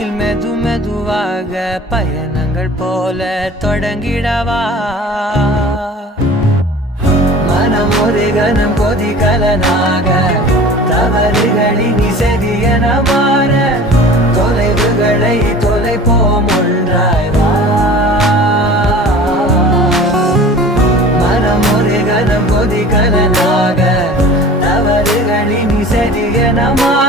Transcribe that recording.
இனிமேல் மெது மெதுவாக பயணங்கள் போல தொடங்கிடவா மனம் ஒரு கணம் கொதிகலனாக தவறுகளின் இசதியன மாற தொலைவுகளை தொலைப்போம் ஒன்றாய் வா மனம் ஒரு கணம் கொதிகலனாக தவறுகளின் இசதியன மாற